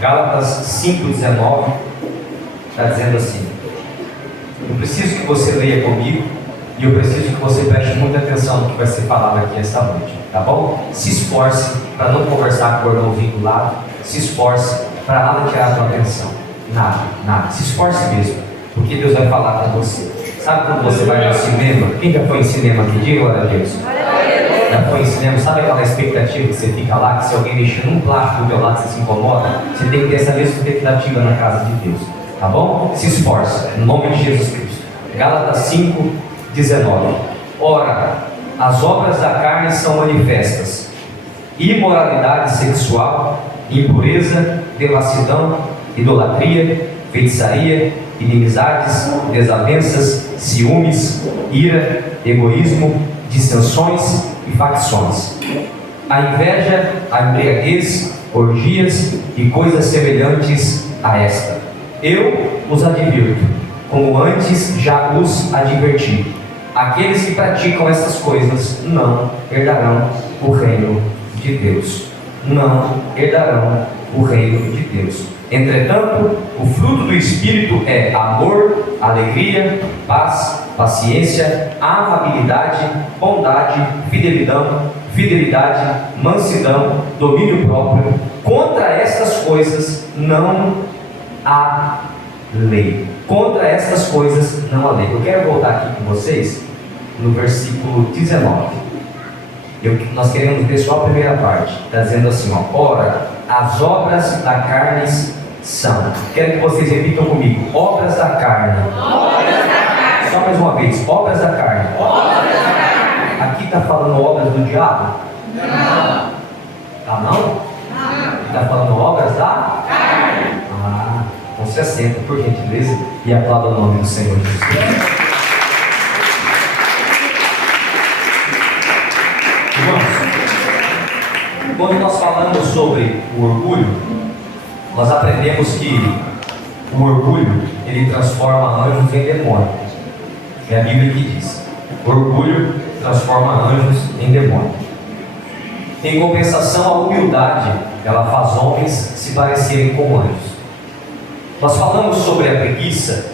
Gálatas 5,19 está dizendo assim: eu preciso que você leia comigo e eu preciso que você preste muita atenção no que vai ser falado aqui esta noite, tá bom? Se esforce para não conversar com o irmãozinho do lado, se esforce para nada tirar a tua atenção, nada, se esforce mesmo, porque Deus vai falar com você. Sabe quando você vai no cinema? Quem já foi em cinema aqui? Diga glória a Deus. Já foi em cinema? Sabe aquela expectativa que você fica lá, que se alguém mexer num plástico do teu lado você se incomoda? Você tem que ter essa mesma expectativa na casa de Deus, tá bom? Se esforce, no nome de Jesus Cristo. Gálatas 5,19. Ora, as obras da carne são manifestas: imoralidade sexual, impureza, devassidão, idolatria, feitiçaria, inimizades, desavenças, ciúmes, ira, egoísmo, dissensões e facções, a inveja, a embriaguez, orgias e coisas semelhantes a esta. Eu os advirto, como antes já os adverti: aqueles que praticam estas coisas não herdarão o reino de Deus. Não herdarão o reino de Deus. Entretanto, o fruto do Espírito é amor, alegria, paz, paciência, amabilidade, bondade, fidelidade, mansidão, domínio próprio. Contra estas coisas não há lei. Contra estas coisas não há lei. Eu quero voltar aqui com vocês no versículo 19. Nós queremos ver só a primeira parte. Está dizendo assim, ó: ora, as obras da carne são. Quero que vocês repitam comigo: obras da carne. Obras da carne. Só mais uma vez: obras da carne. Obras da carne. Aqui está falando obras do diabo? Não. Tá não? Não. Está falando obras da Carne. Então se assenta, por gentileza, e aplauda o nome do Senhor Jesus Cristo. Irmãos, quando nós falamos sobre o orgulho, nós aprendemos que o orgulho, ele transforma anjos em demônios. É a Bíblia que diz: o orgulho transforma anjos em demônios. Em compensação, a humildade, ela faz homens se parecerem com anjos. Nós falamos sobre a preguiça.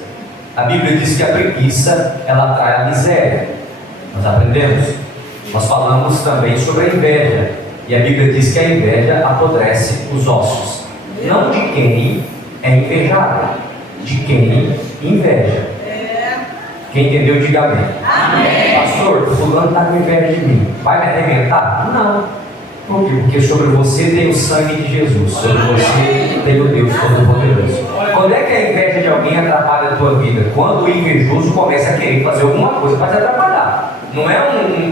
A Bíblia diz que a preguiça, ela traz a miséria. Nós aprendemos. Nós falamos também sobre a inveja, e a Bíblia diz que a inveja apodrece os ossos. Não de quem é invejado, de quem inveja. Quem entendeu, diga amém. Amém. Pastor, o fulano está com inveja de mim, vai me arrebentar? Não. Por quê? Porque sobre você tem o sangue de Jesus, sobre você tem o Deus Todo-Poderoso. Quando é que a inveja de alguém atrapalha a tua vida? Quando o invejoso começa a querer fazer alguma coisa para te atrapalhar. Não é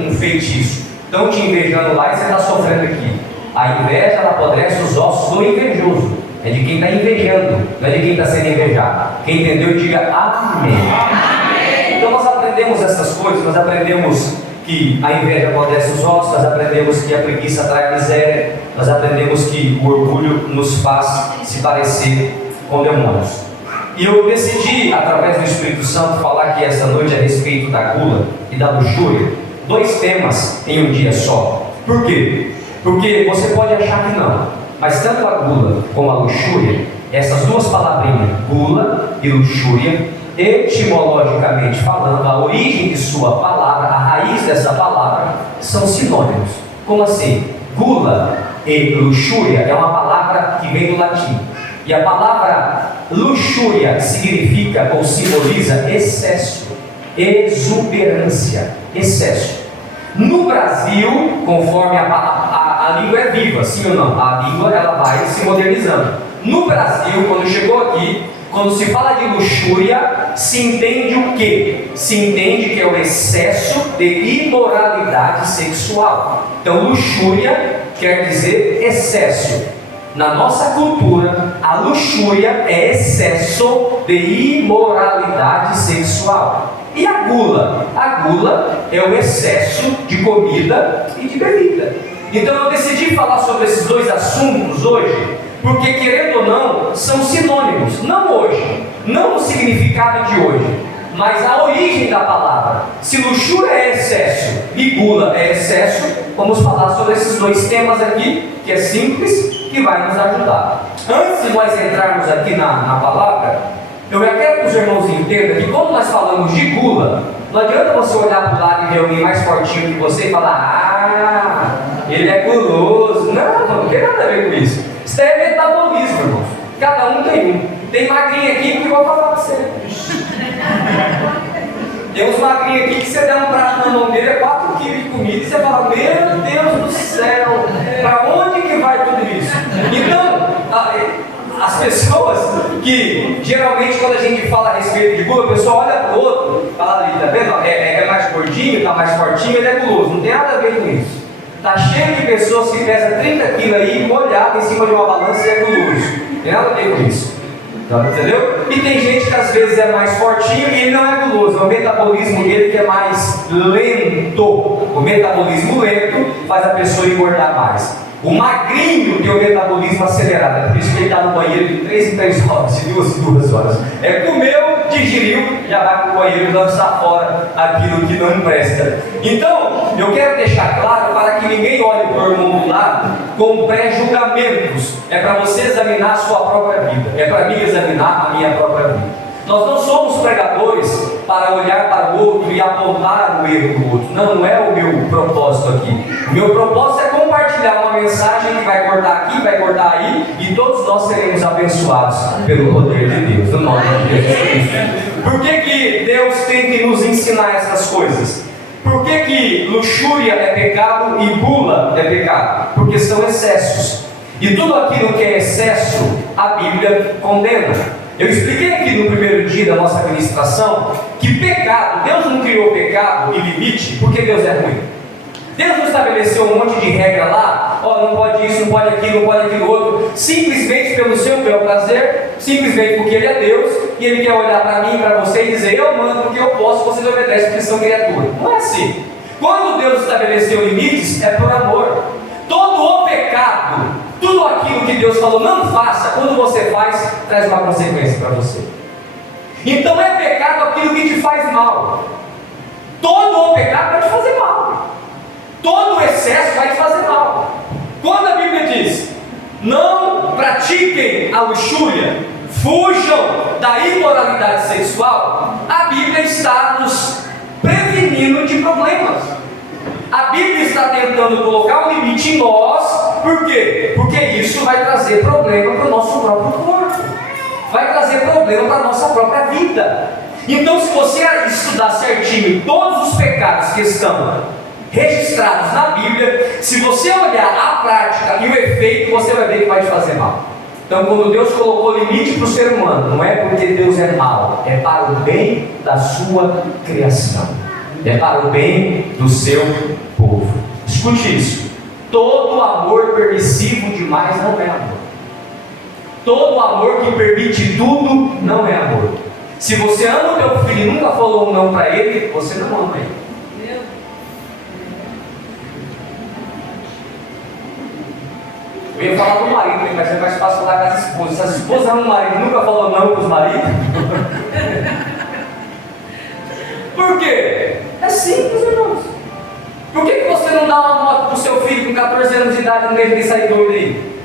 um feitiço. Estão te invejando lá e você está sofrendo aqui. A inveja, ela apodrece os ossos do invejoso. É de quem está invejando, não é de quem está sendo invejado. Quem entendeu, diga amém. Amém. Então nós aprendemos essas coisas. Nós aprendemos que a inveja apodrece os ossos. Nós aprendemos que a preguiça traz a miséria. Nós aprendemos que o orgulho nos faz se parecer com demônios. E eu decidi, através do Espírito Santo, falar aqui esta noite a respeito da gula e da luxúria. 2 temas em um dia só. Por quê? Porque você pode achar que não, mas tanto a gula como a luxúria, essas duas palavrinhas, gula e luxúria, etimologicamente falando, a origem de sua palavra, a raiz dessa palavra, são sinônimos. Como assim? Gula e luxúria é uma palavra que vem do latim. E a palavra luxúria significa ou simboliza excesso, exuberância, excesso. No Brasil, conforme a língua é viva, sim ou não? A língua, ela vai se modernizando. No Brasil, quando chegou aqui, quando se fala de luxúria, se entende o quê? Se entende que é o excesso de imoralidade sexual. Então, luxúria quer dizer excesso. Na nossa cultura, a luxúria é excesso de imoralidade sexual. E a gula? A gula é o excesso de comida e de bebida. Então eu decidi falar sobre esses 2 assuntos hoje, porque querendo ou não, são sinônimos. Não hoje, não no significado de hoje, mas a origem da palavra. Se luxúria é excesso e gula é excesso, vamos falar sobre esses 2 temas aqui, que é simples, que vai nos ajudar. antes de nós entrarmos aqui na palavra, eu já quero que os irmãos entendam que quando nós falamos de gula, não adianta você olhar para o lado e ver alguém mais fortinho que você e falar, ele é guloso. Não tem nada a ver com isso. Isso é metabolismo, irmãos. Cada um tem um. Tem magrinho aqui que eu vou falar para você. Tem uns magrinhos aqui que você der um prato na mão dele, é 4 quilos de comida, e você fala, meu Deus do céu, para onde que vai tudo isso? Então, as pessoas que, geralmente, quando a gente fala a respeito de gula, a pessoa olha para o outro, fala ali, tá vendo? É mais gordinho, tá mais fortinho, ele é guloso. Não tem nada a ver com isso. Tá cheio de pessoas que pesam 30 quilos aí, molhado em cima de uma balança e é guloso. Não tem nada a ver com isso. Entendeu? E tem gente que às vezes é mais fortinho e ele não é guloso. É o metabolismo dele que é mais lento. O metabolismo lento faz a pessoa engordar mais. O magrinho tem o metabolismo acelerado. É por isso que ele está no banheiro de 3 em 3 horas, de 2 em 2 horas. Comeu, digeriu, já vai para o banheiro e lançar fora aquilo que não presta. Então, eu quero deixar claro para que ninguém olhe para o irmão do lado com pré-julgamentos. É para você examinar a sua própria vida. É para mim examinar a minha própria vida. Nós não somos pregadores para olhar para o outro e apontar o erro do outro. Não é o meu propósito aqui. O meu propósito é compartilhar uma mensagem que vai cortar aqui, vai cortar aí, e todos nós seremos abençoados pelo poder de Deus, no nome de Jesus Cristo. Por que Deus tem que nos ensinar essas coisas? Por que luxúria é pecado e gula é pecado? Porque são excessos. E tudo aquilo que é excesso, a Bíblia condena. Eu expliquei aqui no primeiro dia da nossa ministração que pecado, Deus não criou pecado e limite porque Deus é ruim. Deus não estabeleceu um monte de regra lá, não pode isso, não pode aquilo, não pode aquilo outro, simplesmente pelo seu bel prazer, simplesmente porque Ele é Deus e Ele quer olhar para mim e para você e dizer, eu mando porque eu posso, vocês obedecem porque são criatura. Não é assim. Quando Deus estabeleceu limites, é por amor. Todo o pecado, tudo aquilo que Deus falou, não faça, quando você faz, traz uma consequência para você. Então é pecado aquilo que te faz mal. Todo o pecado vai te fazer mal. Todo o excesso vai te fazer mal. Quando a Bíblia diz, não pratiquem a luxúria, fujam da imoralidade sexual, a Bíblia está nos prevenindo de problemas. A Bíblia está tentando colocar um limite em nós. Por quê? Porque isso vai trazer problema para o nosso próprio corpo, vai trazer problema para a nossa própria vida. Então, se você estudar certinho todos os pecados que estão registrados na Bíblia, se você olhar a prática e o efeito, você vai ver que vai te fazer mal. Então, quando Deus colocou limite para o ser humano, não é porque Deus é mau, é para o bem da sua criação, é para o bem do seu povo. Escute isso. Todo amor permissivo demais não é amor. Todo amor que permite tudo não é amor. Se você ama o teu filho e nunca falou um não para ele, você não ama ele. Eu ia falar do marido, mas é mais fácil falar com as esposas. Se as esposas amam o marido e nunca falou não para os maridos. Por quê? É simples, irmãos. Por que você não dá uma moto para o seu filho com 14 anos de idade no meio de sair doido aí?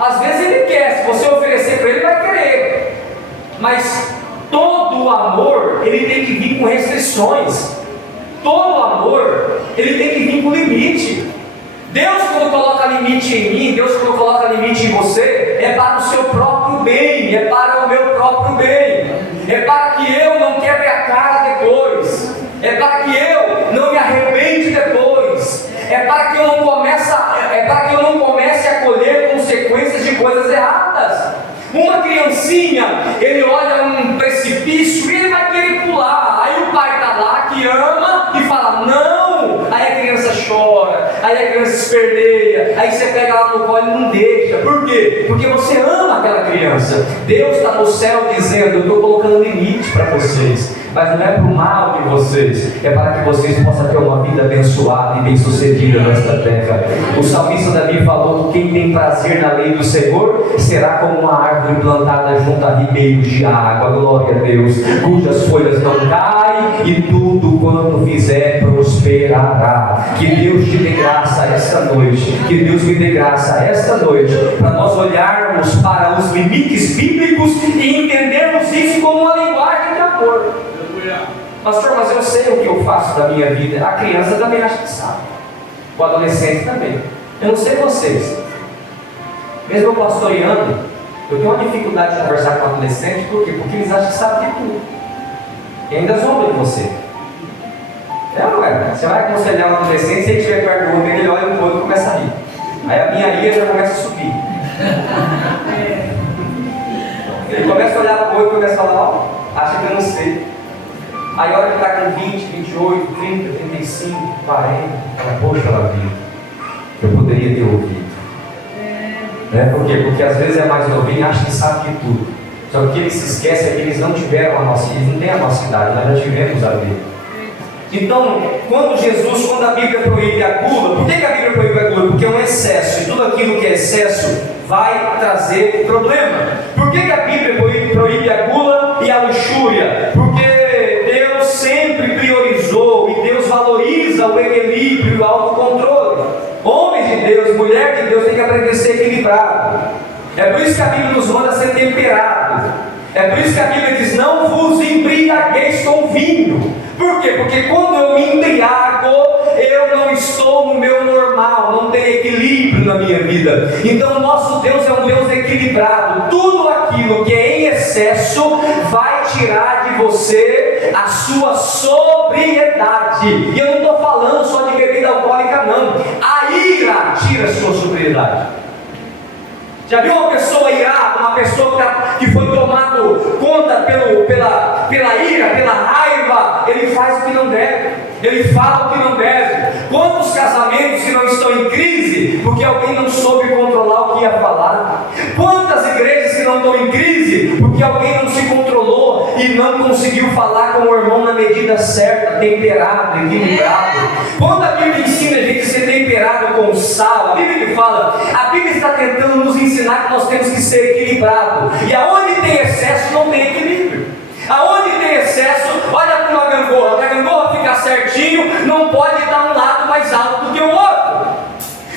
Às vezes ele quer, se você oferecer para ele, vai querer. Mas todo amor, ele tem que vir com restrições. Todo amor, ele tem que vir com limite. Deus, quando coloca limite em mim, Deus, quando coloca limite em você, é para o seu próprio bem, é para o meu próprio bem, é para que eu não quebre a cara depois, é para que eu não me arrepende depois, é para que eu não comece a colher consequências de coisas erradas. Uma criancinha, ele olha um precipício e ele vai querer pular, aí o pai está lá que ama e fala não, aí a criança chora, aí a criança esperneia, aí você pega lá no colo e não deixa. Por quê? Porque você ama aquela criança. Deus está no céu dizendo, eu estou colocando limite para vocês, mas não é para o mal de vocês, é para que vocês possam ter uma vida abençoada e bem sucedida nesta terra. O salmista Davi falou que quem tem prazer na lei do Senhor será como uma árvore plantada junto a ribeiros de água, glória a Deus, cujas folhas não caem e tudo quanto fizer prospera. prosperará. Que Deus te dê graça esta noite, que Deus me dê graça esta noite, para nós olharmos para os limites bíblicos e entendermos isso como uma linguagem de amor. Pastor, mas eu sei o que eu faço da minha vida. A criança também acha que sabe, o adolescente também. Eu não sei vocês, mesmo eu pastoreando, eu tenho uma dificuldade de conversar com adolescente. Por quê? Porque eles acham que sabem de tudo e ainda zombam de você. É ou não é? Você vai aconselhar um adolescente, se ele estiver perto do outro, ele olha no outro e começa a rir. Aí a minha ira já começa a subir. Ele começa a olhar para o outro e começa a falar, ó, acha que eu não sei. Aí a hora que está com 20, 28, 30, 35, 40, fala, poxa ela vida, eu poderia ter ouvido. Por quê? Porque às vezes é mais novinho e acha que sabe de tudo. Só que o que eles se esquecem é que eles não tiveram a nossa, eles não têm a nossa idade, nós já tivemos a vida. Então, quando a Bíblia proíbe a gula, por que a Bíblia proíbe a gula? Porque é um excesso, e tudo aquilo que é excesso vai trazer problema. Por que a Bíblia proíbe a gula e a luxúria? Porque Deus sempre priorizou e Deus valoriza o equilíbrio e o autocontrole. Homem de Deus, mulher de Deus tem que aprender a ser equilibrado. É por isso que a Bíblia nos manda ser temperado. É por isso que a Bíblia diz, não vos embriagueis com vinho. Por quê? Porque quando eu me embriago, eu não estou no meu normal, não tem equilíbrio na minha vida. Então o nosso Deus é um Deus equilibrado. Tudo aquilo que é em excesso vai tirar de você a sua sobriedade. E eu não estou falando só de bebida alcoólica não. A ira tira a sua sobriedade. Já viu uma pessoa irada, uma pessoa que foi tomado conta pela ira, pela raiva? Ele faz o que não deve, ele fala o que não deve. Quantos casamentos que não estão em crise porque alguém não soube controlar o que ia falar? Quantas igrejas que não estão em crise porque alguém não se controlou e não conseguiu falar com o irmão na medida certa, temperado, equilibrado? Quando a Bíblia ensina a gente a ser temperado com sal, a Bíblia que fala, a Bíblia está tentando nos ensinar que nós temos que ser equilibrados. E aonde tem excesso não tem equilíbrio. Aonde tem excesso, olha para uma gangorra, para a gangorra ficar certinho, não pode estar um lado mais alto do que o outro.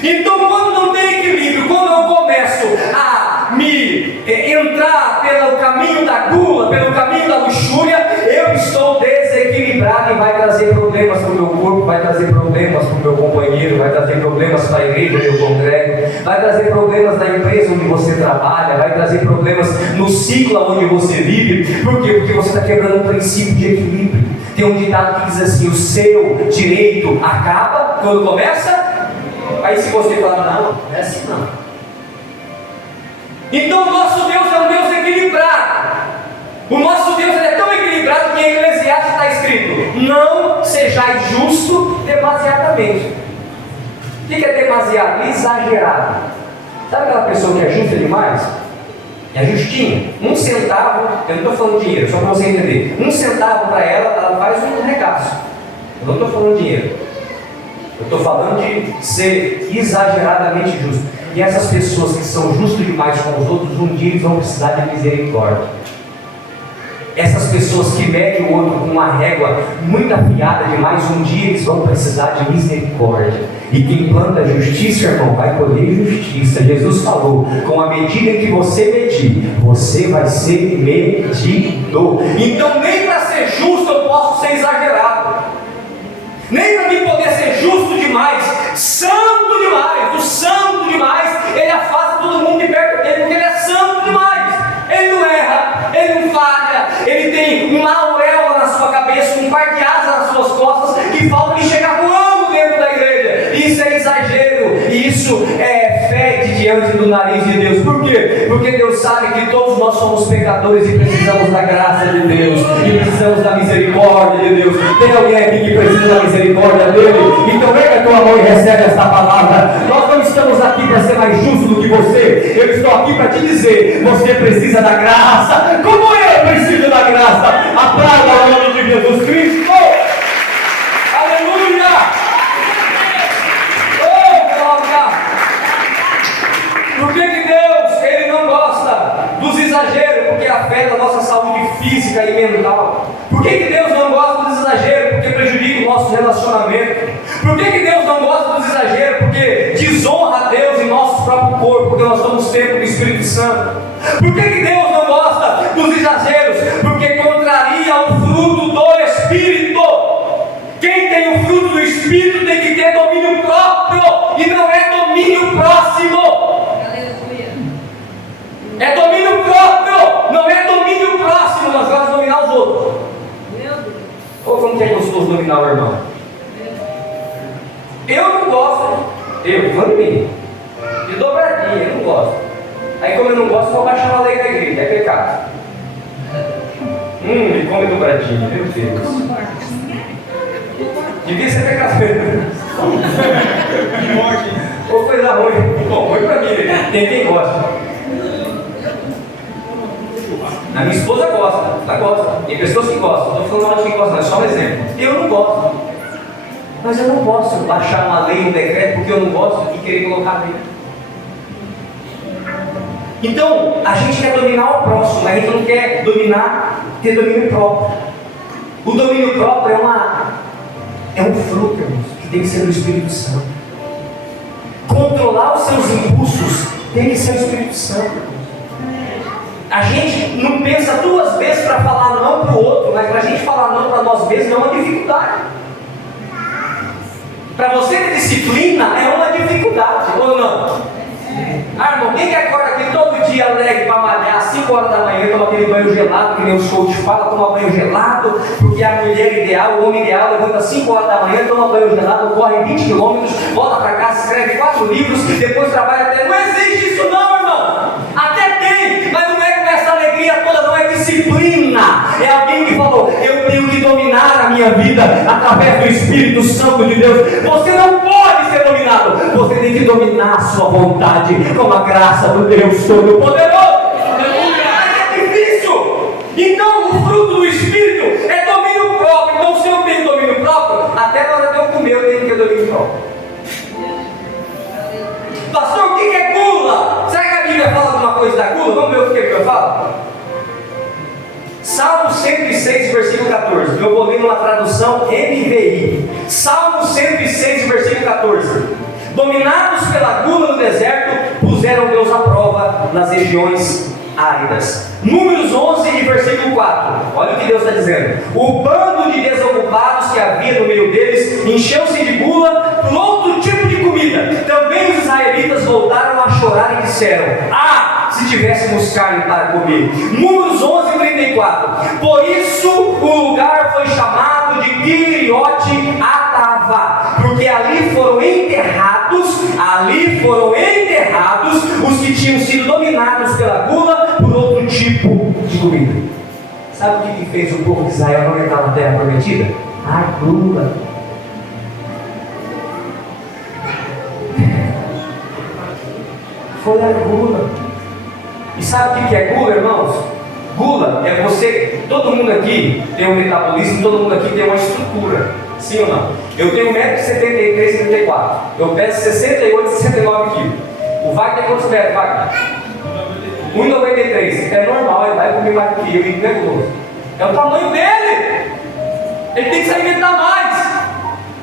Então quando não tem equilíbrio, quando eu começo a me entrar pelo caminho da gula, pelo caminho da luxúria, eu estou desequilibrado e vai trazer problemas para o meu corpo, vai trazer problemas para o meu companheiro, vai trazer problemas para a igreja onde eu congrego, vai trazer problemas na empresa onde você trabalha, vai trazer problemas no ciclo onde você vive. Por quê? Porque você está quebrando o princípio de equilíbrio. Tem um ditado que diz assim, o seu direito acaba quando começa. Aí se você falar, não é assim não. Então o nosso Deus é um Deus equilibrado. O nosso Deus é tão equilibrado que em Eclesiastes está escrito, não sejais justo demasiadamente. O que é demasiado? Exagerado. Sabe aquela pessoa que é justa demais? É justinha. 1 centavo, eu não estou falando dinheiro, só para você entender. 1 centavo para ela faz um regaço. Eu não estou falando dinheiro. Eu estou falando de ser exageradamente justo. E essas pessoas que são justas demais com os outros, um dia eles vão precisar de misericórdia. Essas pessoas que medem o outro com uma régua muito afiada demais, um dia eles vão precisar de misericórdia. E quem planta justiça, irmão, vai colher justiça. Jesus falou, com a medida que você medir, você vai ser medido. Então nem para ser justo eu posso ser exagerado. Nem para mim poder ser justo demais, santo demais. O santo demais, ele afasta todo mundo de perto dele, porque ele é santo demais. Ele não erra, ele não falha, ele tem uma auréola na sua cabeça, um par de asas nas suas costas, que falta ele chegar voando dentro da igreja. Isso é exagero, e isso é fede diante do nariz de Deus. Por quê? Porque Deus sabe que todos nós somos pecadores e precisamos da graça de Deus, e precisamos da misericórdia de Deus. Tem alguém aqui que precisa da misericórdia dele? Então pega a tua mão e recebe esta palavra. Nós não estamos aqui para ser mais justo do que você. Eu estou aqui para te dizer, você precisa da graça, como eu preciso da graça. Aplauda o nome de Jesus Cristo. Aleluia! Oh, glória! Por que Deus, ele não gosta dos exageros? Porque afeta a nossa saúde física e mental. Por que Deus não gosta dos exageros? Porque prejudica o nosso relacionamento. Por que Deus não gosta dos exageros? Porque desonra a Deus em nosso próprio corpo, porque nós somos templo do Espírito Santo. Por que Deus não gosta dos exageros? Porque contraria o fruto do Espírito. Quem tem o fruto do Espírito tem que ter domínio próprio, e não é domínio próximo. Aleluia. É domínio próprio, não é domínio próximo. Nós vamos dominar os outros. Meu Deus. Ou como que é gostoso dominar o irmão? Eu não gosto, falando de mim, de dobradinha, eu não gosto. Aí como eu não gosto, vou baixar uma lei da igreja, é pecado. Me come dobradinha, meu Deus. Devia ser pecado. Ou coisa ruim. Bom, ruim pra mim, tem quem gosta. A minha esposa gosta, ela gosta. Tem pessoas que gostam, não estou falando mal de quem gosta, não, é só um exemplo. Eu não gosto. Mas eu não posso baixar uma lei, um decreto, porque eu não gosto e querer colocar dentro. Então, a gente quer dominar o próximo, mas a gente não quer ter domínio próprio. O domínio próprio é um fruto, irmãos, que tem que ser do Espírito Santo. Controlar os seus impulsos tem que ser o Espírito Santo. A gente não pensa duas vezes para falar não para o outro, mas para a gente falar não para nós mesmos é uma dificuldade. Para você ter disciplina é uma dificuldade, ou não? Irmão, quem que acorda aqui todo dia alegre para malhar às 5 horas da manhã, toma aquele banho gelado, que nem o coach fala, toma banho gelado, porque a mulher ideal, o homem ideal, levanta às 5 horas da manhã, toma banho gelado, corre 20 quilômetros, volta para casa, escreve 4 livros, depois trabalha até. Não existe isso não, irmão! Até tem, mas não é com essa alegria toda, não é disciplina. É alguém que falou, eu tenho que dominar a minha vida através do Espírito Santo de Deus. Você não pode ser dominado, você tem que dominar a sua vontade com a graça do Deus Todo-Poderoso. Mas é difícil. Então o fruto do Espírito é domínio próprio. Então se eu tenho domínio próprio, até na hora de eu comer eu tenho que ter domínio próprio. Pastor, o que é gula? Será que a Bíblia fala alguma coisa da gula? Vamos ver o que a Bíblia fala? Salmo 106, versículo 14. Eu vou ler numa tradução NVI. Salmo 106, versículo 14. Dominados pela gula no deserto, puseram Deus à prova nas regiões áridas. Números 11 e versículo 4. Olha o que Deus está dizendo. O bando de desocupados que havia no meio deles encheu-se de gula por outro tipo de comida. Também os israelitas voltaram a chorar e disseram: se tivéssemos carne para comer. Números 11 e 34. Por isso o lugar foi chamado de Kiriote Atavá, porque ali foram enterrados os que tinham sido dominados pela gula por outro tipo de comida. Sabe o que fez o povo de Israel não entrar na terra prometida? A gula. Foi a gula. E sabe o que é gula, irmãos? Gula é você, todo mundo aqui tem um metabolismo, todo mundo aqui tem uma estrutura. Sim ou não? Eu tenho 1,73m, 74. Eu peso 68, 69 kg. O Wagner tem quantos metros, Wagner? 1,93. É normal, ele vai comer mais do que eu, e não é guloso. É o tamanho dele. Ele tem que se alimentar mais.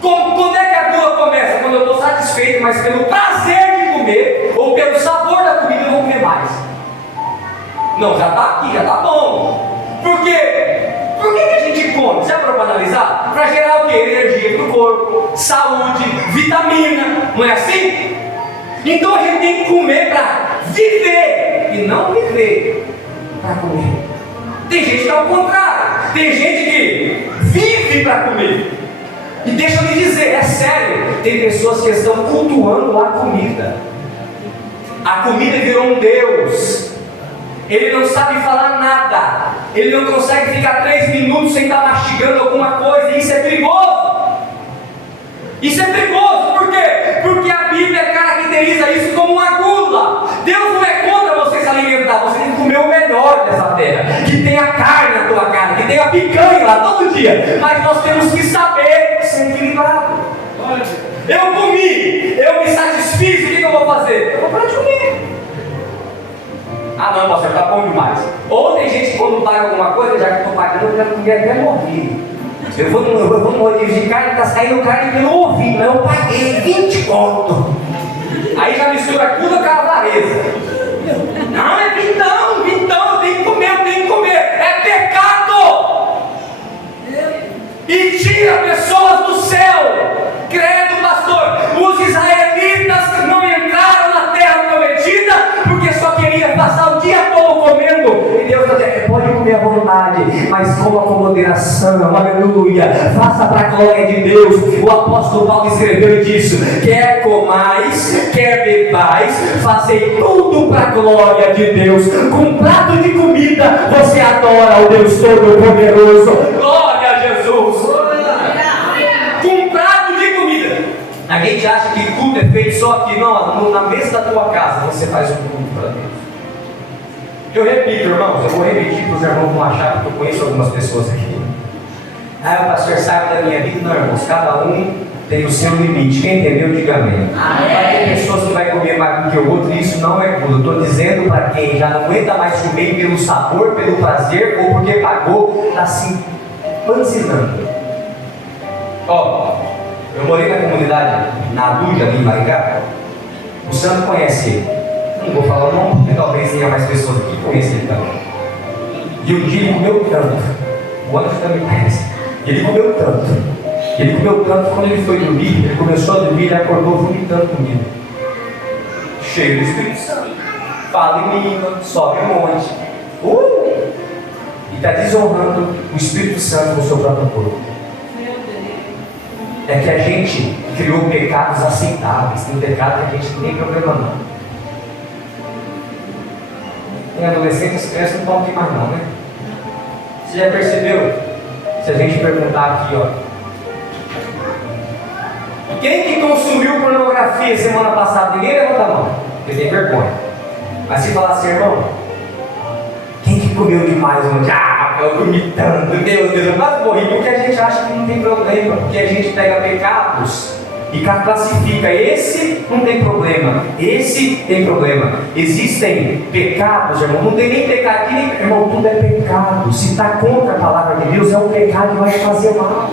Quando é que a gula começa? Quando eu estou satisfeito, mas pelo prazer de comer, ou pelo sabor da comida, eu vou comer mais. Não, já está aqui, já está bom. Por quê? Por que a gente come? Já para analisar? Para gerar o quê? Energia para o corpo, saúde, vitamina. Não é assim? Então a gente tem que comer para viver e não viver para comer. Tem gente que é o contrário. Tem gente que vive para comer. E deixa eu lhe dizer, é sério, tem pessoas que estão cultuando a comida. A comida virou um Deus. Ele não sabe falar nada. Ele não consegue ficar 3 minutos sem estar mastigando alguma coisa. E isso é perigoso. Isso é perigoso. Por quê? Porque a Bíblia caracteriza isso como uma gula. Deus não é contra você se alimentar. Você tem que comer o melhor dessa terra. Que tenha carne na tua casa. Que tenha picanha lá todo dia. Mas nós temos que saber ser equilibrado. Eu comi. Eu me satisfiz. O que eu vou fazer? Eu vou parar de comer. Ah não, pastor, tá bom demais. Ou tem gente que quando paga alguma coisa, já que estou pagando, eu já comi até morrer. Eu vou no rodízio de carne, está saindo carne pelo ouvido, mas eu paguei 20 conto. Aí já mistura tudo com a avareza. Não, é vintão, tem que comer. É pecado! E tira pessoas do céu. Credo, pastor, os israelitas não entraram na terra prometida porque só queriam passar o dia todo comendo. E Deus está dizendo, pode comer à vontade, mas coma com moderação, aleluia. Faça para a glória de Deus. O apóstolo Paulo escreveu e disse, quer comais, quer bebais, fazei tudo para a glória de Deus. Com um prato de comida, você adora o Deus Todo-Poderoso. Glória a Jesus. A gente acha que culto é feito só aqui, não, na mesa da tua casa você faz um culto para Deus. Eu repito, irmãos, eu vou repetir para os irmãos não acharem que eu conheço algumas pessoas aqui. O pastor sabe da minha vida, não, irmãos, cada um tem o seu limite. Quem entendeu, diga amém. Vai ter pessoas que vai comer mais do que o outro, e isso não é culto. Eu estou dizendo para quem já não aguenta mais comer pelo sabor, pelo prazer, ou porque pagou, está assim, panzinando. Eu morei na comunidade, na Aduja, ali em Maricá. O Santo conhece ele. Não vou falar o nome, porque talvez tenha mais pessoas que conhecem ele também. E um dia ele comeu tanto. O anjo também conhece. Ele comeu tanto. Quando ele foi dormir, ele começou a dormir, ele acordou vomitando comida. Cheio do Espírito Santo. Fala em língua, sobe um monte. E está desonrando o Espírito Santo no seu próprio corpo. É que a gente criou pecados aceitáveis. Tem pecado que a gente não tem problema não. Em adolescente as crianças não tomam mais não, né? Você já percebeu? Se a gente perguntar aqui, quem que consumiu pornografia semana passada? Ninguém levanta a mão, porque tem vergonha. Mas se falar assim, irmão, quem que comeu demais ontem? Eu comi tanto, meu Deus, eu quase morri, porque a gente acha que não tem problema, porque a gente pega pecados e classifica, esse não tem problema, esse tem problema. Existem pecados, irmão, não tem nem pecado, irmão, tudo é pecado. Se está contra a palavra de Deus, é um pecado que vai te fazer mal.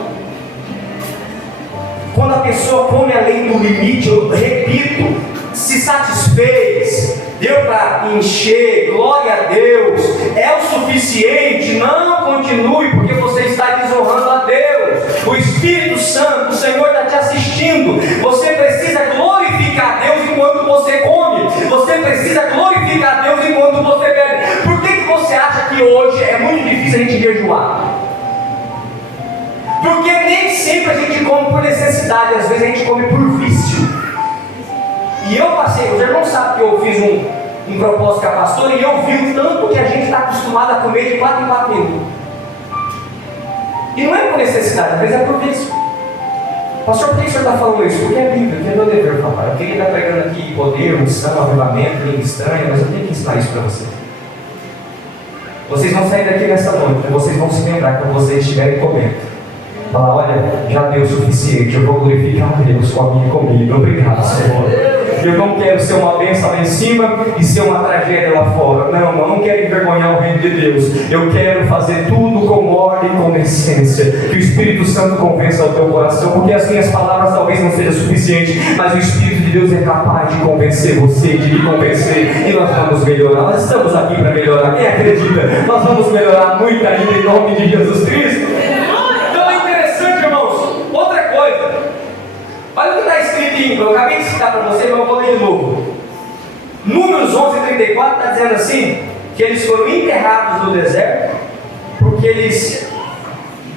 Quando a pessoa come além do limite, eu repito, se satisfez, deu para encher, glória a Deus, é o suficiente, não continue, porque você está desonrando a Deus. O Espírito Santo, o Senhor está te assistindo. Você precisa glorificar a Deus enquanto você come, você precisa glorificar a Deus enquanto você bebe. Por que você acha que hoje é muito difícil a gente jejuar? Porque nem sempre a gente come por necessidade, às vezes a gente come por vício. E eu passei, os irmãos sabem que eu fiz um propósito com a pastora, e eu vi o tanto que a gente está acostumado a comer de 4 em 4 minutos. E não é por necessidade, às vezes é por vício. Pastor, por que o senhor está falando isso? Porque é Bíblia, que é meu dever, papai. Eu queria estar pregando aqui poder, unção, avivamento, língua estranha, mas eu tenho que ensinar isso para vocês. Vocês vão sair daqui nessa noite, vocês vão se lembrar quando vocês estiverem comendo. Falar, olha, já deu o suficiente, eu vou glorificar a Deus com a minha comida. Obrigado, Senhor. Eu não quero ser uma bênção lá em cima e ser uma tragédia lá fora. Não, eu não quero envergonhar o reino de Deus. Eu quero fazer tudo com ordem e com decência. Que o Espírito Santo convença o teu coração, porque as minhas palavras talvez não sejam suficientes, mas o Espírito de Deus é capaz de convencer você, de me convencer, e nós vamos melhorar. Nós estamos aqui para melhorar. Quem acredita? Nós vamos melhorar muito ainda em nome de Jesus Cristo. Então é interessante, irmãos. Outra coisa. Olha o que está escrito em, eu acabei de citar para você, mas eu vou ler de novo. Números 11:34 está dizendo assim, que eles foram enterrados no deserto, porque eles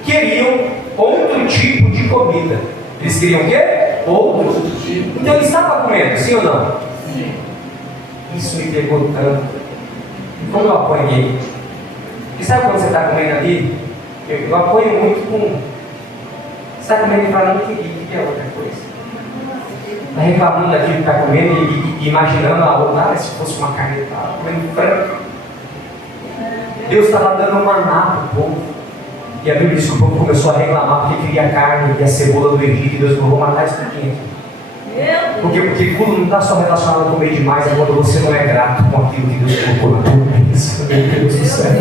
queriam outro tipo de comida. Eles queriam o quê? Outro tipo. Então eles estavam comendo, sim ou não? Sim. Isso me pegou tanto. Como eu apanhei. E sabe quando você está comendo ali? Eu apanho muito com... Você está comendo e falando que é outra coisa. Está reclamando daquilo que está comendo e imaginando a outra, se fosse uma carne, estava comendo frango. Deus estava dando maná para o povo. E a Bíblia diz que o povo começou a reclamar porque queria a carne e a cebola do Egito. E Deus não vou matar isso aqui. Porque tudo não está só relacionado a comer demais, é quando você não é grato com aquilo que Deus colocou na tua vida. Meu Deus do céu.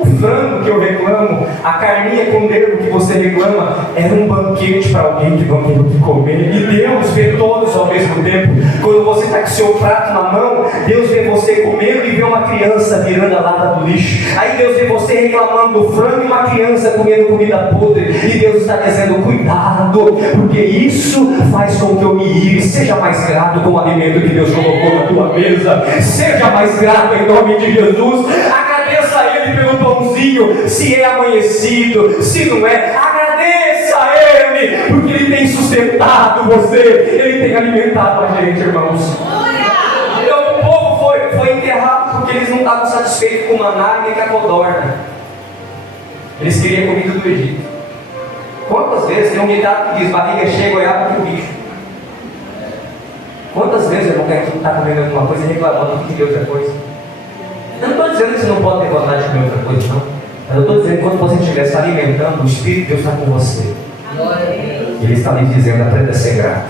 O frango que eu reclamo, a carninha com dedo que você reclama, era um banquete para alguém que não tem o que comer. E Deus vê todos ao mesmo tempo. Quando você está com o seu prato na mão, Deus vê você comendo e vê uma criança virando a lata do lixo. Aí Deus vê você reclamando do frango e uma criança comendo comida podre. E Deus está dizendo: cuidado, porque isso faz com que eu me ire. Seja mais grato com o alimento que Deus colocou na tua mesa. Seja mais grato em nome de Jesus. Agradeça a Ele pelo pãozinho, se é amanhecido, se não é. Agradeça a Ele, porque Ele tem sustentado você, Ele tem alimentado a gente, irmãos. Então o povo foi enterrado porque eles não estavam satisfeitos com o maná nem com a codorna. Eles queriam comida do Egito. Quantas vezes tem um ditado que diz: barriga cheia, goiaba com bicho? Quantas vezes, irmão, que a gente está comendo alguma coisa e reclamando que queria outra coisa? Eu não estou dizendo que você não pode ter vontade de comer outra coisa, não. Mas eu estou dizendo que quando você estiver se alimentando, o Espírito de Deus está com você. E Ele está lhe dizendo: aprenda a ser grato.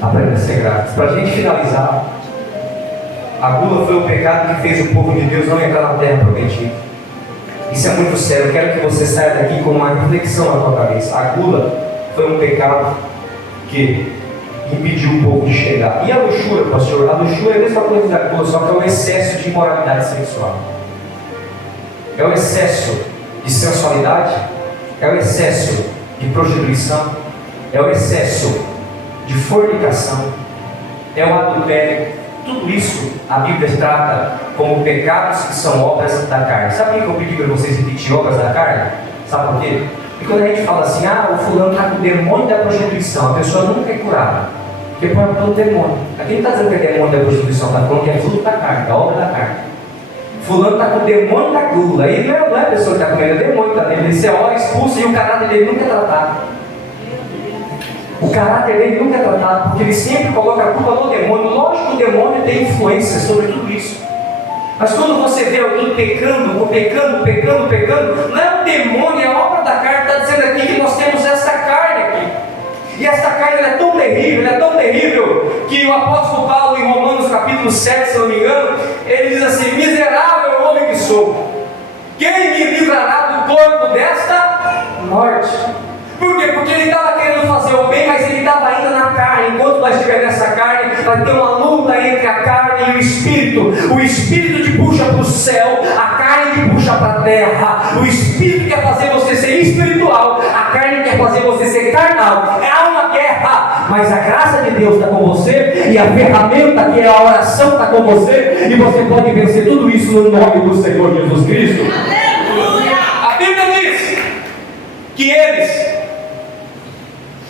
Aprenda a ser grato. Para a gente finalizar, a gula foi o pecado que fez o povo de Deus não entrar na terra prometida. Isso é muito sério. Eu quero que você saia daqui com uma reflexão na tua cabeça. A gula foi um pecado que impediu o povo de chegar. E a luxúria, pastor? A luxúria é a mesma coisa da gula, só que é o excesso de imoralidade sexual. É o excesso de sensualidade, é o excesso de prostituição, é o excesso de fornicação, é o adultério. Tudo isso a Bíblia trata como pecados que são obras da carne. Sabe por que eu pedi para vocês repetir obras da carne? Sabe por quê? E quando a gente fala assim: o fulano está com o demônio da prostituição, a pessoa nunca é curada, porque põe pelo demônio. Aqui não está dizendo que é demônio da prostituição, está falando que é fruto da carne, da obra da carne. Fulano está com o demônio da gula, aí não é a pessoa que está comendo, é o demônio que está dentro. Você olha, expulsa, e o caráter dele nunca é tratado. O caráter dele nunca é tratado, porque ele sempre coloca a culpa no demônio. Lógico que o demônio tem influência sobre tudo isso. Mas quando você vê alguém pecando, não é o demônio, é a obra da carne. Está dizendo aqui que nós temos essa carne aqui. E essa carne é tão terrível, que o apóstolo Paulo, em Romanos capítulo 7, se não me engano, ele diz assim: miserável homem que sou, quem me livrará do corpo desta morte? Por quê? Porque ele estava querendo fazer o bem, mas ele estava ainda na carne. Enquanto nós estivermos nessa carne, vai ter uma luta entre a carne e o Espírito. O Espírito te puxa para o céu, a carne te puxa para a terra. O Espírito quer fazer você ser espiritual, a carne quer fazer você ser carnal. Há uma guerra, mas a graça de Deus está com você, e a ferramenta que é a oração está com você, e você pode vencer tudo isso no nome do Senhor Jesus Cristo. Aleluia! A Bíblia diz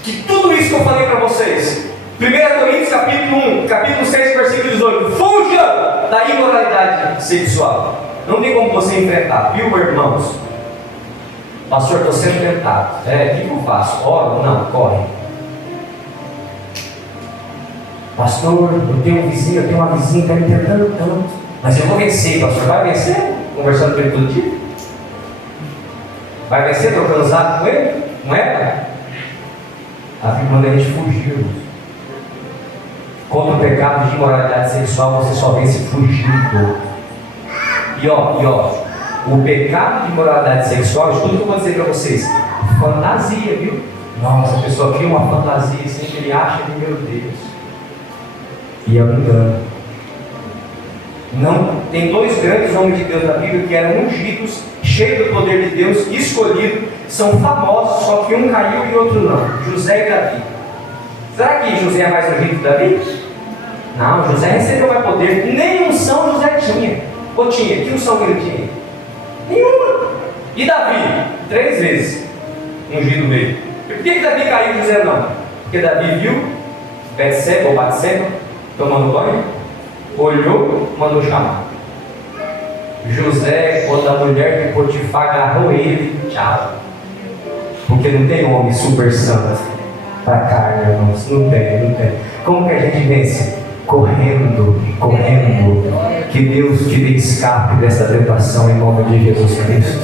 que tudo isso que eu falei para vocês, 1 Coríntios capítulo 6, versículo 18, fuja da imoralidade sexual. Não tem como você enfrentar, viu, irmãos? Pastor, estou sendo tentado. O que eu faço? Oro? Não, corre. Pastor, eu tenho uma vizinha que está me tentando tanto. Mas eu vou vencer, pastor. Vai vencer? Conversando com ele todo dia? Vai vencer trocando zap com ele? Não é, pai? A Bíblia manda a gente fugir. Contra o pecado de imoralidade sexual, você só vence fugindo. E ó, o pecado de imoralidade sexual, escuta o que eu vou dizer para vocês: fantasia, viu? Nossa, a pessoa cria uma fantasia assim que ele acha que, meu Deus. E é um engano. Não, tem dois grandes homens de Deus da Bíblia que eram ungidos, cheios do poder de Deus, escolhidos, são famosos, só que um caiu e outro não: José e Davi. Será que José é mais ungido que Davi? Não, José recebeu mais poder. Nem unção José tinha. Ou tinha? Que unção que ele tinha? Nenhuma. E Davi? 3 vezes ungido veio. E por que Davi caiu e José não? Porque Davi viu Batseba tomando banho, olhou, mandou chamar. José, quando a mulher de Potifar agarrou ele, tchau. Porque não tem homem super santo para carne, irmãos. Não tem. Como que a gente vence? Correndo. Que Deus te dê escape dessa tentação em nome de Jesus Cristo.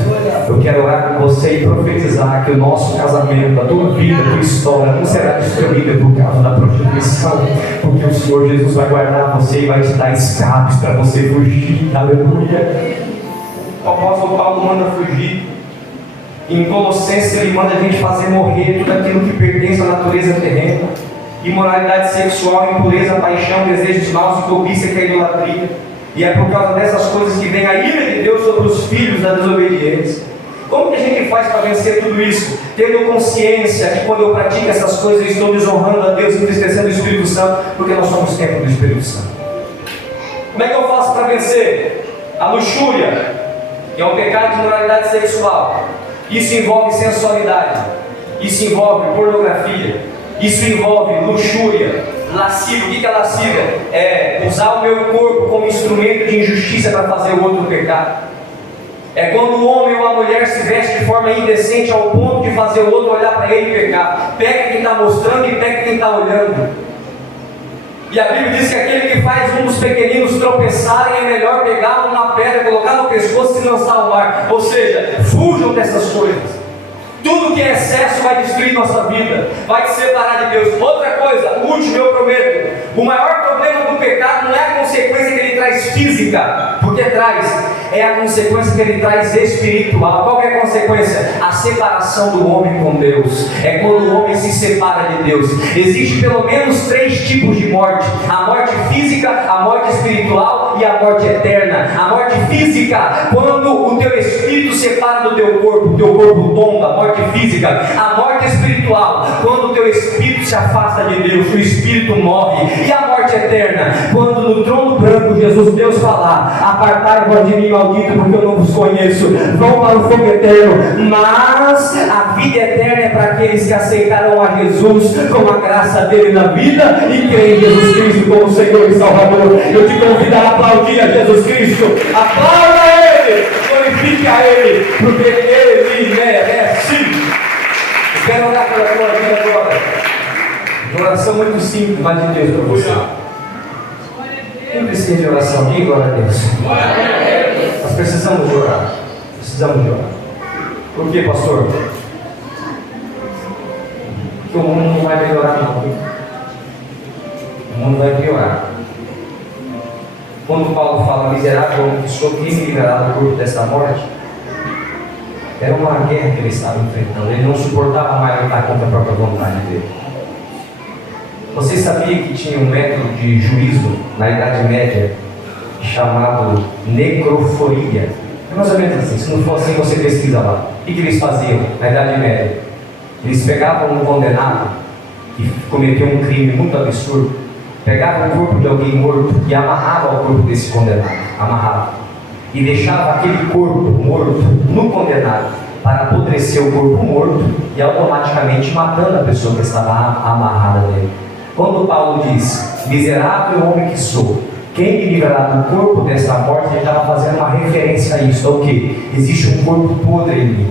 Eu quero orar com você e profetizar que o nosso casamento, a tua vida, a tua história não será destruída por causa da prostituição, porque o Senhor Jesus vai guardar você e vai te dar escapes para você fugir. Aleluia. o apóstolo Paulo manda fugir. Em Colossenses ele manda a gente fazer morrer tudo aquilo que pertence à natureza terrena: imoralidade sexual, impureza, paixão, desejos maus e cobiça, que é a idolatria. E é por causa dessas coisas que vem a ira de Deus sobre os filhos da desobediência. Como que a gente faz para vencer tudo isso? Tendo consciência que quando eu pratico essas coisas eu estou desonrando a Deus e entristecendo o Espírito Santo, porque nós somos templo do Espírito Santo. Como é que eu faço para vencer? A luxúria, que é um pecado de imoralidade sexual. Isso envolve sensualidade, isso envolve pornografia, isso envolve luxúria, lascívia. O que é lascívia? É usar o meu corpo como instrumento de injustiça para fazer o outro pecar. É quando o homem ou a mulher se veste de forma indecente ao ponto de fazer o outro olhar para ele e pecar. Pega quem está mostrando e pega quem está olhando. E a Bíblia diz que aquele que faz um dos pequeninos tropeçarem é melhor pegá-lo na pedra, colocar no pescoço e lançar ao mar. Ou seja, fujam dessas coisas. Tudo que é excesso vai destruir nossa vida, vai te separar de Deus. Outra coisa, último, eu prometo: o maior problema do pecado não é a consequência que ele traz física, porque traz, é a consequência que ele traz espiritual. Qual que é a consequência? A separação do homem com Deus. É quando o homem se separa de Deus. Existe pelo menos 3 tipos de morte: a morte física, a morte espiritual e a morte eterna. A morte física, quando o teu espírito separa do teu corpo tomba, a morte física. A morte espiritual, quando o teu espírito se afasta de Deus, o espírito morre. E a morte eterna, quando no trono branco Jesus Deus falar: apartai-vos de mim, maldito, porque eu não vos conheço, vão para o fogo eterno. Mas a vida eterna é para aqueles que aceitaram a Jesus com a graça dele na vida e creem em Jesus Cristo como Senhor e Salvador. Eu te convido a aplaudir a Jesus Cristo. Aplauda a Ele, glorifique a Ele, porque Ele merece. Eu quero orar pela tua vida agora. Uma oração muito simples, mas de Deus para você. Quem precisa de oração aqui? Glória a Deus. Nós precisamos de orar. Precisamos de orar. Por quê, pastor? Porque o mundo não vai melhorar, não. O mundo vai piorar. Quando Paulo fala: miserável homem que sou, quem me livrará do corpo desta morte? Era uma guerra que ele estava enfrentando. Ele não suportava mais lutar contra a própria vontade dele. Você sabia que tinha um método de juízo na Idade Média chamado necroforia? É mais ou menos assim. Se não for assim, você pesquisa lá. O que eles faziam na Idade Média? Eles pegavam um condenado que cometeu um crime muito absurdo, pegavam o corpo de alguém morto e amarravam o corpo desse condenado. Amarravam. E deixava aquele corpo morto no condenado para apodrecer o corpo morto e automaticamente matando a pessoa que estava amarrada nele. Quando Paulo diz: miserável homem que sou, quem me livrará do corpo desta morte? Ele estava fazendo uma referência a isso. O que? Existe um corpo podre em mim.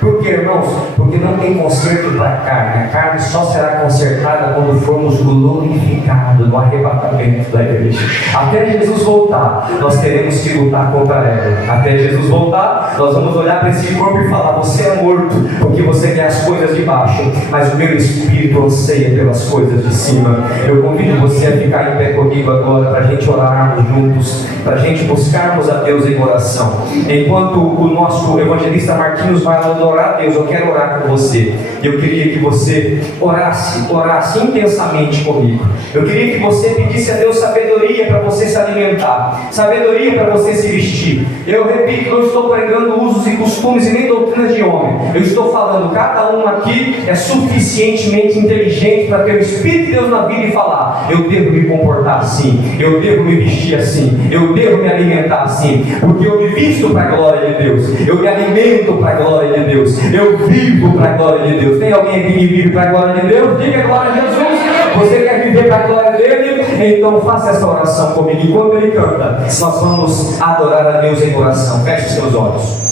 Por quê, irmãos? Porque não tem conserto para a carne. A carne só será consertada quando formos glorificados no arrebatamento da igreja. Até Jesus voltar, nós teremos que lutar contra ela. Até Jesus voltar, nós vamos olhar para esse corpo e falar: você é morto porque você quer as coisas de baixo, mas o meu espírito anseia pelas coisas de cima. Eu convido você a ficar em pé comigo agora, para a gente orarmos juntos, para a gente buscarmos a Deus em oração. Enquanto o nosso evangelista Marquinhos vai adorar a Deus, eu quero orar com você. Eu queria que você orasse intensamente comigo. Eu queria que você pedisse a Deus sabedoria para você se alimentar, sabedoria para você se vestir. Eu repito, não estou pregando usos e costumes e nem doutrinas de homem. Eu estou falando, cada um aqui é suficientemente inteligente para ter o Espírito de Deus na vida e falar: eu devo me comportar assim, eu devo me vestir assim, eu devo me alimentar assim, porque eu me visto para a glória de Deus, eu me alimento para a glória de Deus, eu vivo para a glória de Deus. Tem alguém aqui que vive para a glória de Deus? Diga glória a Jesus. Você quer viver para a glória dele? Então faça essa oração comigo. Enquanto ele canta, nós vamos adorar a Deus em oração. Feche os seus olhos.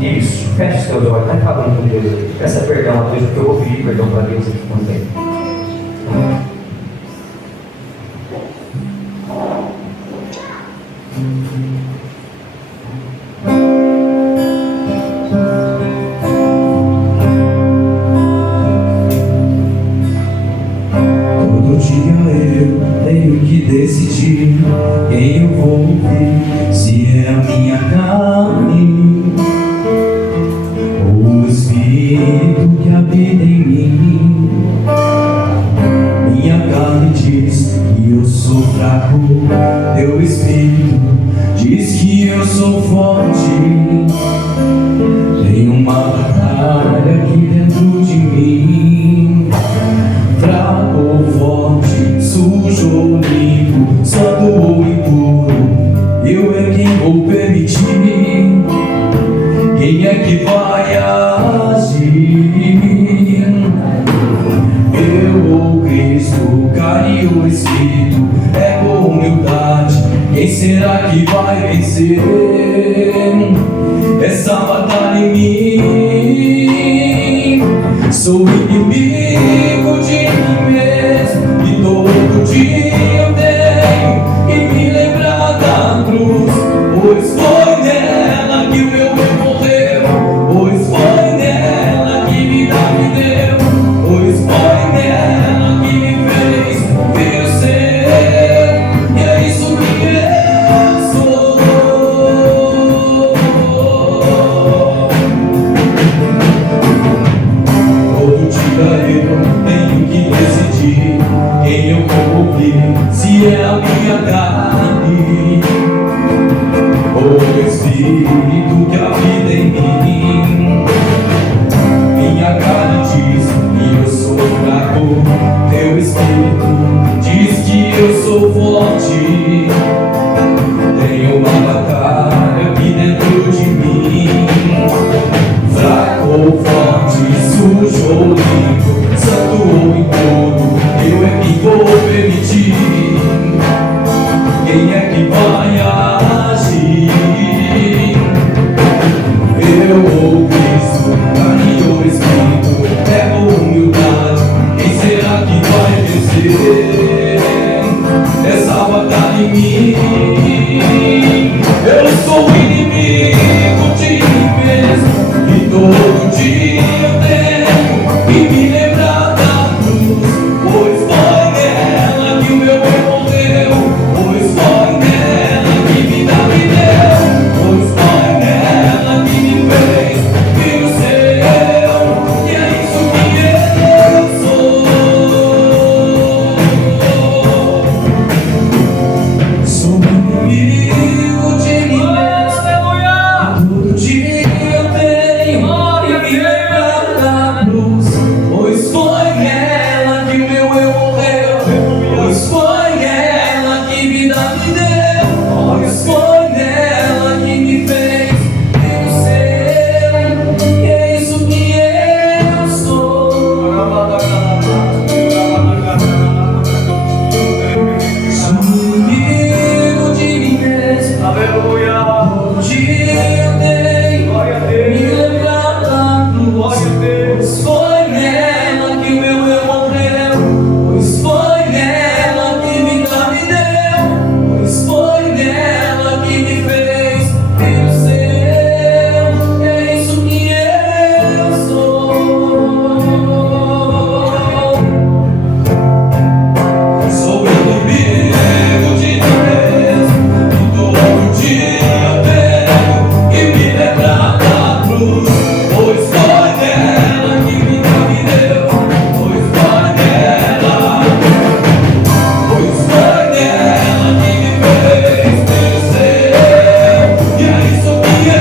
Isso, feche os seus olhos. Vai falando com Deus aqui. Peça perdão a Deus, porque eu vou pedir perdão para Deus aqui também. Todo dia eu leio que decidir quem eu vou ouvir, se é a minha carne ou o Espírito que habita em mim. Minha carne diz que eu sou fraco, teu Espírito diz que eu sou forte. Tem uma batalha aqui dentro de mim, fraco ou forte, sujo ou limpo, santo ou impuro, eu é quem vou permitir. Quem é que vai agir? Eu ou Cristo, carne ou Espírito, ego ou humildade, quem será que vai vencer essa batalha em mim? Sou inimigo de mim mesmo, e todo dia eu tenho que me lembrar da cruz, pois foi nela que o meu eu morreu, pois foi nela que vida me deu, pois foi nela que me fez filho ser, e é isso que eu sou. Todo dia eu tenho que decidir quem eu vou ouvir, se é a minha carne ou o Espírito que habita em mim. Minha carne diz que eu sou fraco, teu Espírito diz que eu sou forte. Tenho uma batalha aqui dentro de mim, fraco ou forte, sujo ou limpo, santo ou impuro, eu é que vou permitir. Quem é que vai agir? Eu ou Cristo, carne ou Espírito, ego ou humildade, quem será que vai vencer essa batalha em mim? Eu sou inimigo de mim mesmo, e todo dia eu tenho que me lembrar da cruz, pois foi nela que o meu eu morreu, pois foi nela que vida me deu, pois foi nela que me fez filho seu, e é isso que eu sou. Sou inimigo de mim mesmo, todo dia eu tenho que me lembrar da cruz, pois foi nela que o meu eu morreu, pois foi nela que vida me deu, pois foi nela que me fez filho seu, e é isso que eu sou. Sou inimigo de mim mesmo, todo dia eu tenho que me lembrar da cruz, pois foi nela que o meu eu morreu, pois foi nela que vida me deu, pois foi nela que me fez filho seu, é isso que eu sou. Sou inimigo de mim mesmo, e todo dia eu tenho que me lembrar da cruz, pois foi nela que vida me deu, pois foi nela que me fez filho seu, e é isso que eu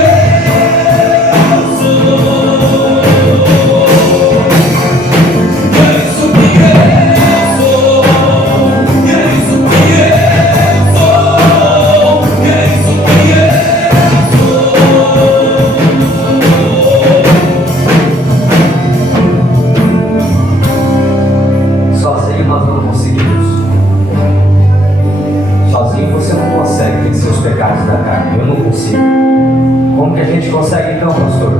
sou. É isso que eu sou, é isso que eu sou, é isso que eu Sozinho nós não conseguimos. Sozinho você não consegue vencer os pecados da carne. Eu não consigo. Como que a gente consegue então, pastor?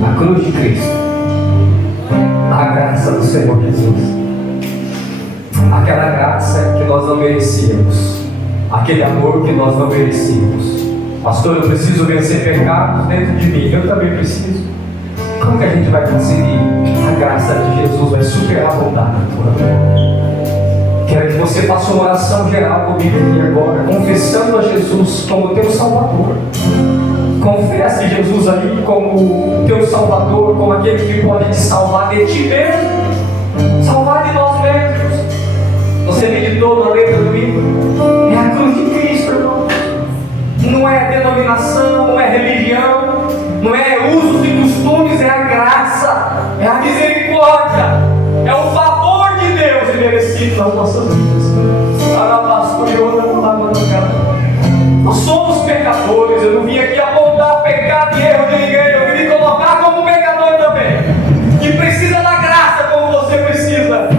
Na cruz de Cristo. A graça do Senhor Jesus. Aquela graça que nós não merecíamos. Aquele amor que nós não merecíamos. Pastor, eu preciso vencer pecados dentro de mim. Eu também preciso. Como que a gente vai conseguir? A graça de Jesus vai superar a vontade da tua vida. Quero que você faça uma oração geral comigo aqui agora, confessando a Jesus como teu Salvador. Confesse Jesus aí como teu Salvador, como aquele que pode te salvar de ti mesmo, salvar de nós mesmos. Você meditou na letra do livro? É a cruz de Cristo, irmão. Não é denominação, não é religião, não é usos e costumes, é a graça, é a misericórdia, é o favor de Deus e merecido nas nossas vidas. Nós somos pecadores. Eu não vim aqui apontar pecado e erro de ninguém, eu vim me colocar como pecador também, que precisa da graça como você precisa.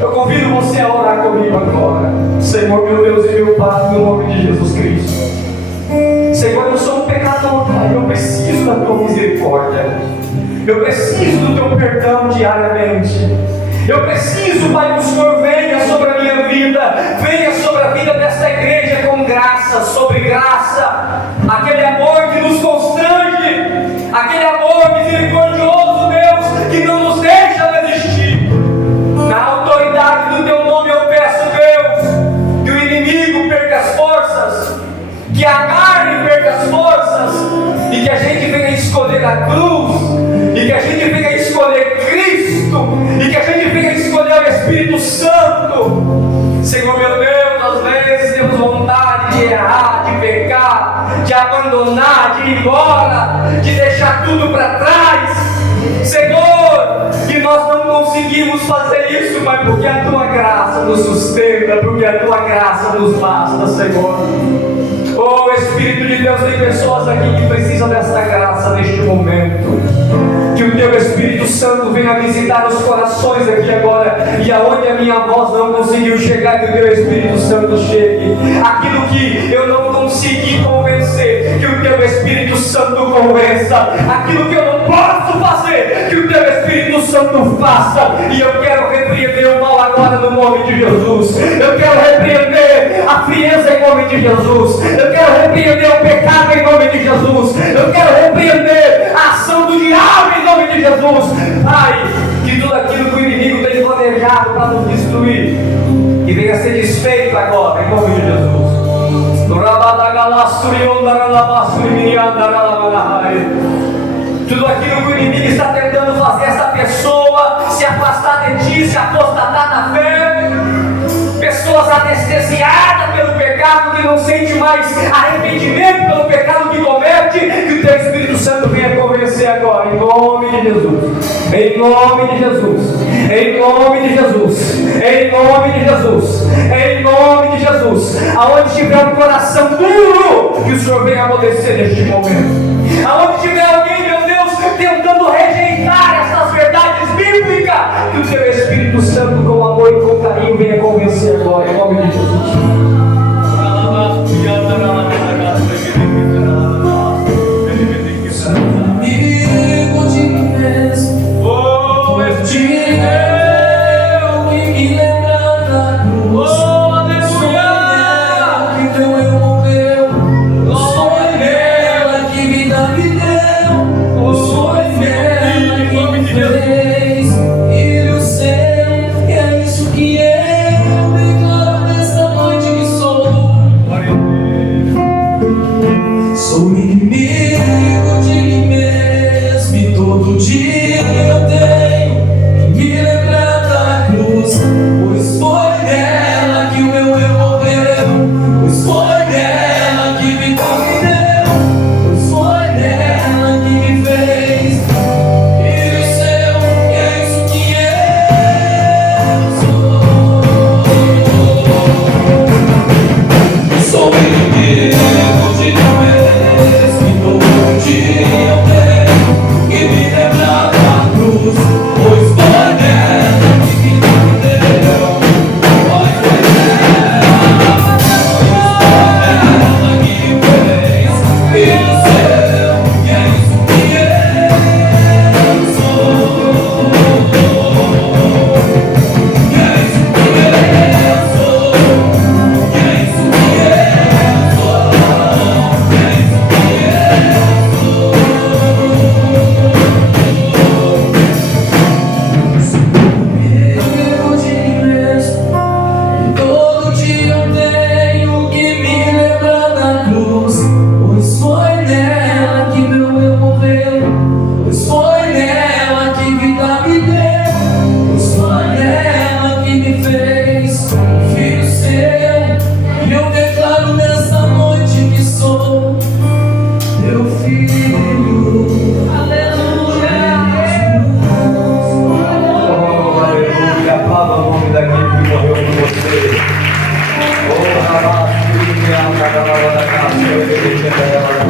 Eu convido você a orar comigo agora. Senhor, meu Deus e meu Pai, no nome de Jesus Cristo. Senhor, eu sou um pecador, Pai, eu preciso da tua misericórdia, eu preciso do teu perdão diariamente. Eu preciso, Pai, que o Senhor venha sobre a minha vida, venha sobre a vida desta igreja com graça, sobre graça, aquele amor que nos constrange, aquele amor misericordioso, Deus, que não nos deixa resistir. Na autoridade do teu nome eu peço, Deus, que o inimigo perca as forças, que a carne perca as forças, e que a gente venha escolher a cruz, e que a gente venha escolher Cristo, e que a gente venha escolher o Espírito Santo. Senhor meu Deus, às vezes temos vontade de errar, de pecar, de abandonar, de ir embora, de deixar tudo para trás. Senhor, que nós não conseguimos fazer isso, mas porque a tua graça nos sustenta, porque a tua graça nos basta, Senhor. Oh Espírito de Deus, tem pessoas aqui que precisam desta graça neste momento. Que o teu Espírito Santo venha visitar os corações aqui agora, e aonde a minha voz não conseguiu chegar, que o teu Espírito Santo chegue. Aquilo que eu não consegui convencer, que o teu Espírito Santo convença. Aquilo que eu não posso fazer, que o teu Espírito Santo faça. E eu quero repreender o mal agora no nome de Jesus. Eu quero repreender a frieza em nome de Jesus. Eu quero repreender o pecado em nome de Jesus. Eu quero repreender a ação do diabo em nome de Jesus. Pai, que tudo aquilo que o inimigo tem planejado para nos destruir, que venha a ser desfeito agora em nome de Jesus. Tudo aquilo que o inimigo está tentando fazer essa pessoa se afastar de ti, se apostatar da fé, pessoas anestesiadas pelo pecado, que não sente mais arrependimento pelo pecado que comete, que o teu Espírito Santo venha convencer agora, em nome de Jesus, em nome de Jesus, em nome de Jesus, em nome de Jesus, em nome de Jesus. Aonde tiver um coração duro, que o Senhor venha amolecer neste momento. Aonde tiver alguém, meu Deus, tentando rejeitar essas verdades bíblicas, que o teu Espírito Santo, com amor e com carinho, venha convencer agora, em nome de Jesus. Amigo de mim mesmo, oh, este eu que me lembra da cruz, oh, aleluia, que teu eu morreu, oh, foi nela que vida me deu, oh, foi nela que me fez, filho seu, e é isso que eu declaro nesta noite. Thank you.